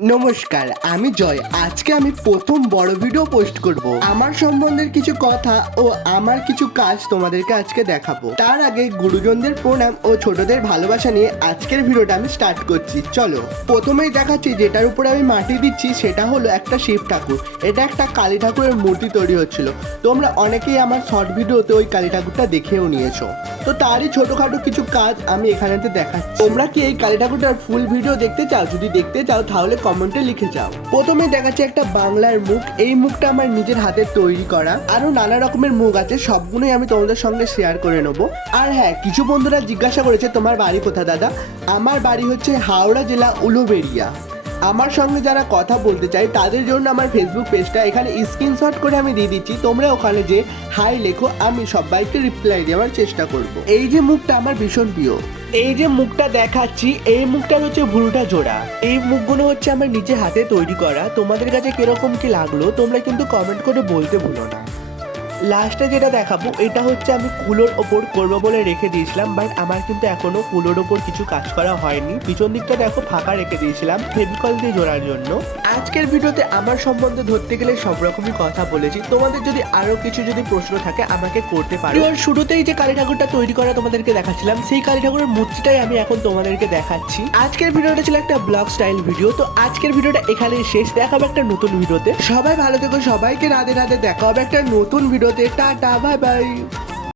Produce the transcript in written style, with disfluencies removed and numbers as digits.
নমস্কার, আমি জয়। আজকে আমি প্রথম বড় ভিডিও পোস্ট করব। আমার সম্বন্ধের কিছু কথা ও আমার কিছু কাজ তোমাদেরকে আজকে দেখাবো। তার আগে গুরুজনদের প্রণাম ও ছোটদের ভালোবাসা নিয়ে আজকের ভিডিওটা আমি স্টার্ট করছি। চলো, প্রথমেই দেখাচ্ছি যেটার উপরে আমি মাটি দিচ্ছি সেটা হলো একটা শিব ঠাকুর। এটা একটা কালী ঠাকুরের মূর্তি তৈরি হচ্ছিল। তোমরা অনেকেই আমার শর্ট ভিডিওতে ওই কালী ঠাকুরটা দেখেও নিয়েছো। তো তারই ছোটখাটো কিছু কাজ আমি এখানেতে দেখাচ্ছি। তোমরা কি এই কালী ঠাকুরটার ফুল ভিডিও দেখতে চাও? যদি দেখতে চাও তাহলে কমেন্টে লিখে যাও। প্রথমে দেখাচ্ছি একটা বাংলার মুখ। এই মুখটা আমার নিজের হাতে তৈরি করা। আরো নানা রকমের মুখ আছে, সবগুলোই আমি তোমাদের সঙ্গে শেয়ার করে নেবো। আর হ্যাঁ, কিছু বন্ধুরা জিজ্ঞাসা করেছে তোমার বাড়ি কোথায় দাদা। আমার বাড়ি হচ্ছে হাওড়া জেলা উলুবেড়িয়া। আমার সঙ্গে যারা কথা বলতে চায় তাদের জন্য আমার ফেসবুক পেজটা এখানে স্ক্রিনশট করে আমি দিয়ে দিচ্ছি। তোমরা ওখানে যে হাই লেখো, আমি সবাইকে রিপ্লাই দেওয়ার চেষ্টা করব। এই যে মুখটা আমার ভীষণ প্রিয়। এই যে মুখটা দেখাচ্ছি, এই মুখটা হচ্ছে ভুরুটা জোড়া। এই মুখগুলো হচ্ছে আমার নিজে হাতে তৈরি করা। তোমাদের কাছে কিরকম কি লাগলো তোমরা কিন্তু কমেন্ট করে বলতে ভুলো না। লাস্টে যেটা দেখাবো এটা হচ্ছে আমি কুলোর ওপর করবো বলে রেখে দিয়েছিলাম, বাট আমার কিন্তু এখনো কুলোর ওপর কিছু কাজ করা হয়নি। পিছন দিকটা দেখো ফাঁকা রেখে দিয়েছিলাম ফেভিকল দিয়ে জোড়ার জন্য। আজকের ভিডিওতে আমার সম্বন্ধে ধরতে গেলে সব রকমই কথা বলেছি। তোমাদের যদি আরো কিছু প্রশ্ন থাকে আমাকে করতে পারো। আর শুরুতেই যে কালী ঠাকুরটা তৈরি করা তোমাদেরকে দেখাচ্ছিলাম, সেই কালী ঠাকুরের মূর্তিটাই আমি এখন তোমাদেরকে দেখাচ্ছি। আজকের ভিডিওটা ছিল একটা ব্লগ স্টাইল ভিডিও। তো আজকের ভিডিওটা এখানেই শেষ। দেখা হবে একটা নতুন ভিডিওতে। সবাই ভালো থেকো, সবাইকে রাধে রাধে। দেখা হবে একটা নতুন ভিডিওতে। Tata, bye bye.